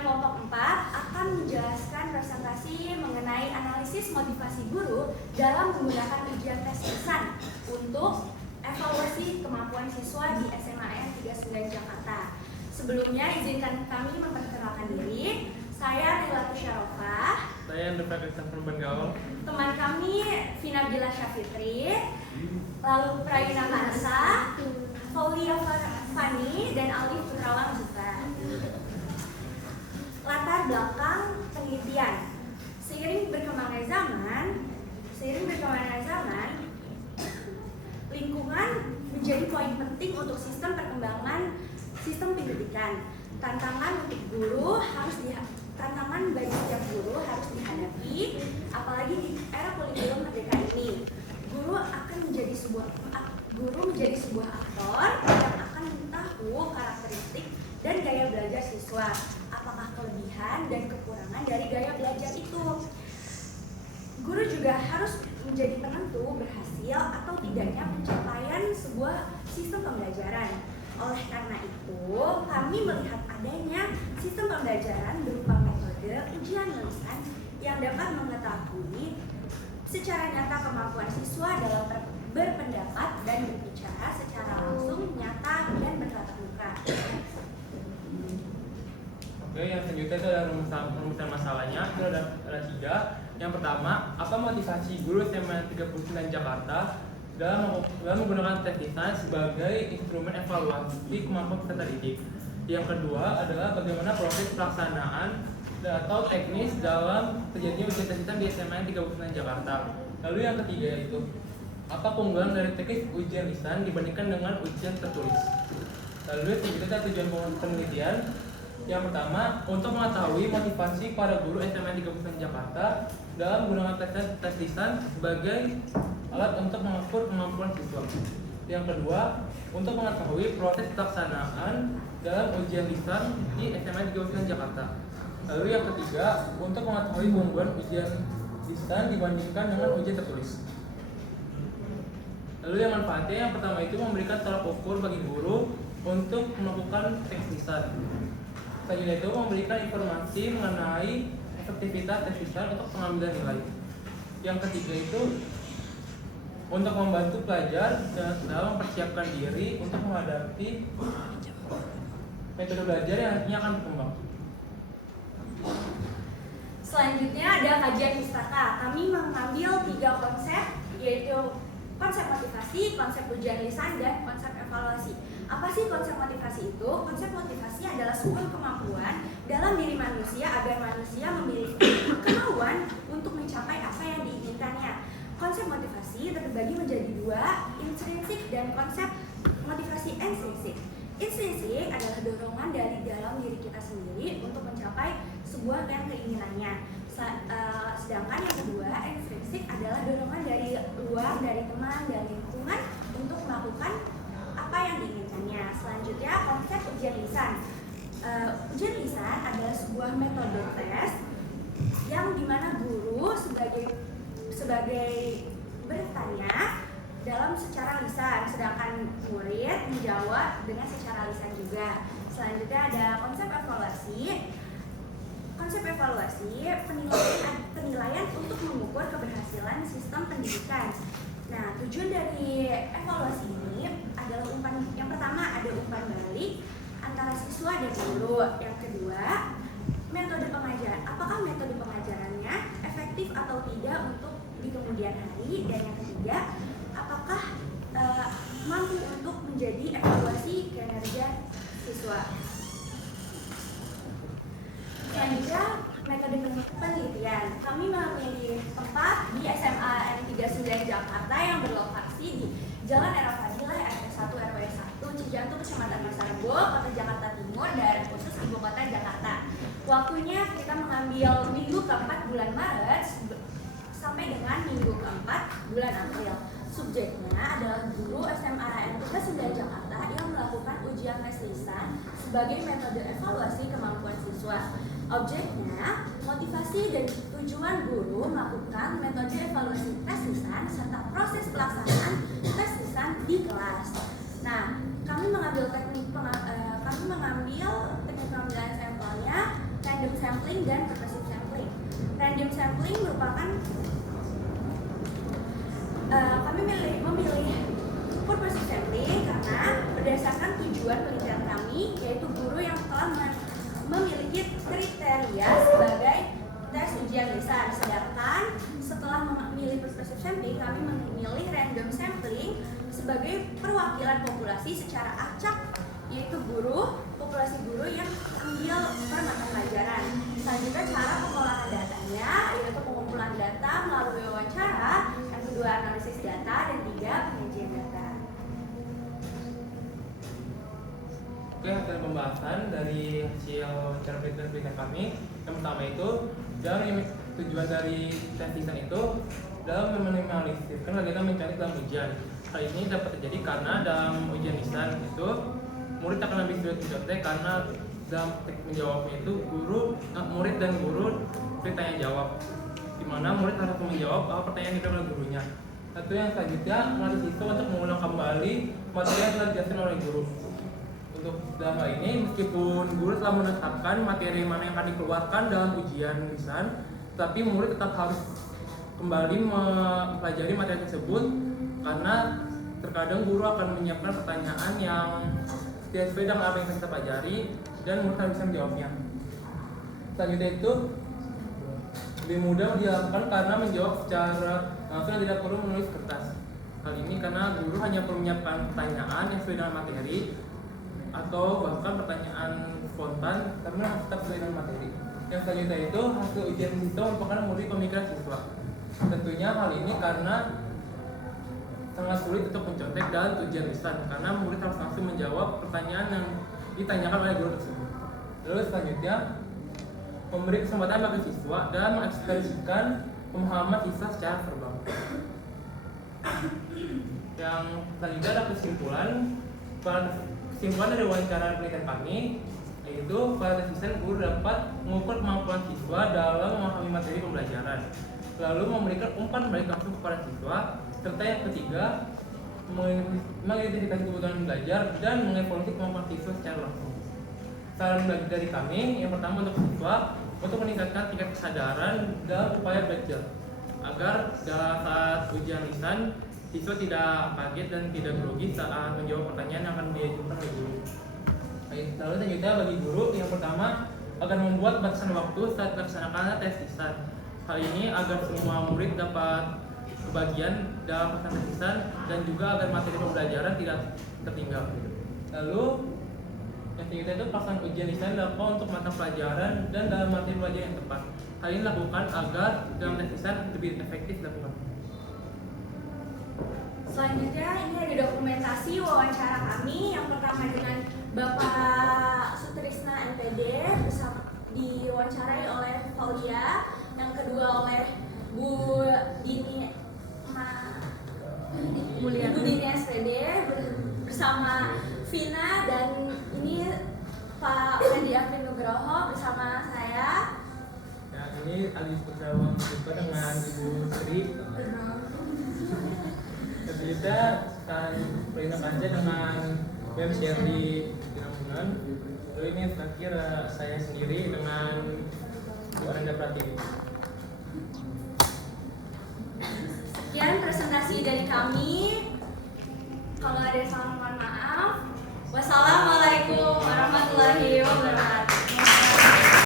Pimpinan kelompok 4 akan menjelaskan presentasi mengenai analisis motivasi guru dalam menggunakan ujian tes lisan untuk evaluasi kemampuan siswa di SMAN 39 Jakarta. Sebelumnya izinkan kami memperkenalkan diri. Saya Nilatu Syarofah. Saya Andrew Christopher Bengaul. Teman kami Vina Bila Syafitri, lalu Prayuna Kansa, Faulia Fani, dan Alif Putrawan Zita. Latar belakang penelitian. Seiring berkembangnya zaman, lingkungan menjadi poin penting untuk sistem perkembangan sistem pendidikan. Tantangan bagi setiap guru harus dihadapi, apalagi di era kurikulum merdeka ini. Guru menjadi sebuah aktor yang akan tahu karakteristik dan gaya belajar siswa. Apakah kelebihan dan kekurangan dari gaya belajar itu? Guru juga harus menjadi penentu berhasil atau tidaknya pencapaian sebuah sistem pembelajaran. Oleh karena itu, kami melihat adanya sistem pembelajaran berupa metode ujian lisan yang dapat mengetahui secara nyata kemampuan siswa dalam berpendapat dan berbicara secara langsung, nyata, dan bertatap muka. Oke, yang selanjutnya itu adalah rumusan masalahnya. Itu ada 3. Yang pertama, apa motivasi guru SMA 39 Jakarta dalam menggunakan tes lisan sebagai instrumen evaluasi kemampuan peserta didik. Yang kedua adalah bagaimana proses pelaksanaan atau teknis dalam terjadinya ujian tes lisan di SMA 39 Jakarta. Lalu yang ketiga yaitu apa keunggulan dari teknis ujian lisan dibandingkan dengan ujian tertulis. Lalu selanjutnya tujuan penelitian. Yang pertama, untuk mengetahui motivasi para guru SMA 39 Jakarta dalam menggunakan tes lisan sebagai alat untuk mengukur kemampuan siswa. Yang kedua, untuk mengetahui proses pelaksanaan dalam ujian lisan di SMA 39 Jakarta. Lalu yang ketiga, untuk mengetahui keunggulan ujian lisan dibandingkan dengan ujian tertulis. Lalu yang manfaatnya, yang pertama itu memberikan tolak ukur bagi guru untuk melakukan tes lisan. Selanjutnya itu memberikan informasi mengenai efektivitas tes lisan untuk pengambilan nilai. Yang ketiga itu untuk membantu pelajar dalam mempersiapkan diri untuk menghadapi metode belajar yang nantinya akan berkembang. Selanjutnya ada kajian pustaka. Kami mengambil 3 konsep, yaitu konsep motivasi, konsep ujian lisan, dan konsep evaluasi. Apa sih konsep motivasi itu? Konsep motivasi adalah sebuah kemampuan dalam diri manusia agar manusia memiliki kemauan untuk mencapai apa yang diinginkannya. Konsep motivasi terbagi menjadi 2, intrinsik dan konsep motivasi ekstrinsik. Intrinsik adalah dorongan dari dalam diri kita sendiri untuk mencapai sebuah yang keinginannya. Sedangkan yang kedua, ekstrinsik adalah dorongan dari luar, dari teman, dari lingkungan untuk melakukan apa yang diinginkannya. Selanjutnya, konsep ujian lisan. Ujian lisan adalah sebuah metode tes yang dimana guru sebagai bertanya dalam secara lisan, sedangkan murid menjawab dengan secara lisan juga. Selanjutnya ada konsep evaluasi. Konsep evaluasi penilaian untuk mengukur keberhasilan sistem pendidikan. Nah, tujuan dari evaluasi ini adalah yang pertama ada umpan balik antara siswa dan guru. Yang kedua, metode pengajaran. Apakah metode pengajarannya efektif atau tidak untuk di kemudian hari? Dan yang ketiga, apakah mampu untuk menjadi evaluasi kinerja siswa? Selanjutnya, metode penelitian. Kami memilih tempat di SMAN 39 Jakarta yang berlokasi di Jalan Era Fadilah, RT 1 RW 1, Cijantung, Kecamatan Pasar Rebo, Kota Jakarta Timur, daerah khusus Ibu Kota Jakarta. Waktunya kita mengambil minggu keempat bulan Maret sampai dengan minggu keempat bulan April. Subjeknya adalah guru SMAN 39 Jakarta yang melakukan ujian tes lisan sebagai metode evaluasi kemampuan siswa. Objeknya, motivasi dan tujuan guru melakukan metode evaluasi tes lisan serta proses pelaksanaan tes lisan di kelas. Nah, kami mengambil teknik pengambilan sampelnya, random sampling dan pervasive sampling. Random sampling merupakan kami memilih pervasive sampling karena berdasarkan tujuan penelitian kami, yaitu guru yang telah memiliki kriteria sebagai tes ujian lisan. Sedangkan setelah memilih pervasive sampling, kami memilih random sampling sebagai perwakilan populasi secara acak, yaitu populasi guru yang ambil per mata pelajaran. Selanjutnya cara pengolahan datanya, yaitu pengumpulan data melalui wawancara, yang kedua analisis data, dan tiga penyajian data. Oke, hasil pembahasan dari hasil wawancara penelitian kami. Yang pertama itu, dalam tujuan dari tes lisan itu dalam meminimalisir kegiatan mencari dalam ujian. Hal ini dapat terjadi karena dalam ujian lisan itu murid akan lebih sulit mencontek karena dalam teknik menjawabnya itu murid dan guru bertanya jawab, di mana murid harus menjawab apa pertanyaan yang oleh gurunya. Satu yang selanjutnya melatih siswa untuk mengulang kembali materi yang telah dijelaskan oleh guru. Untuk dalam hal ini, meskipun guru telah menetapkan materi mana yang akan dikeluarkan dalam ujian lisan, tapi murid tetap harus kembali mempelajari materi tersebut karena terkadang guru akan menyiapkan pertanyaan yang tidak sesuai dengan apa yang kita pelajari dan murid harus bisa menjawabnya. Selanjutnya itu lebih mudah dilakukan karena menjawab secara langsung tidak perlu menulis kertas. Hal ini karena guru hanya perlu menyiapkan pertanyaan yang sesuai dengan materi atau bahkan pertanyaan spontan karena tetap sesuai dengan materi. Yang selanjutnya itu hasil ujian siswa merupakan murni pemikiran siswa. Tentunya hal ini karena sangat sulit untuk mencontek dalam ujian lisan karena murid harus langsung menjawab pertanyaan yang ditanyakan oleh guru tersebut. Lalu selanjutnya memberi kesempatan bagi siswa dalam mengekspresikan pemahaman siswa secara verbal. Yang selanjutnya ada kesimpulan dari wawancara penelitian kami, yaitu pada tes lisan guru dapat mengukur kemampuan siswa dalam memahami materi pembelajaran, lalu memberikan umpan balik langsung kepada siswa, serta yang ketiga mengidentifikasi kebutuhan belajar dan mengevaluasi kemampuan siswa secara langsung. Saran bagi dari kami, yang pertama untuk siswa untuk meningkatkan tingkat kesadaran dalam upaya belajar agar saat ujian lisan siswa tidak kaget dan tidak grogi saat menjawab pertanyaan yang akan diajukan oleh guru. Lalu selanjutnya bagi guru, yang pertama akan membuat batasan waktu saat melaksanakan tes lisan. Hal ini agar semua murid dapat kebagian dalam tes lisan dan juga agar materi pembelajaran tidak tertinggal. Lalu yang selanjutnya itu pelaksanaan ujian lisan dilakukan untuk mata pelajaran dan dalam materi pelajaran yang tepat. Hal ini dilakukan agar dalam tes lisan lebih efektif dilakukan. Selanjutnya ini ada dokumentasi wawancara kami. Yang pertama dengan Bapak Sutrisna MPD diwawancarai oleh Paulia. Yang kedua oleh Bu Dini SPD bersama Vina, dan ini Pak Fendi Afrin Nugroho bersama saya. Ya, ini Ali Putrawan juga dengan Ibu Sri. Kita akan perkenalkan saja dengan web share di Ramungan. Lalu ini terakhir saya sendiri dengan Bu Arenda Pratiwi. Sekian presentasi dari kami. Kalau ada yang salah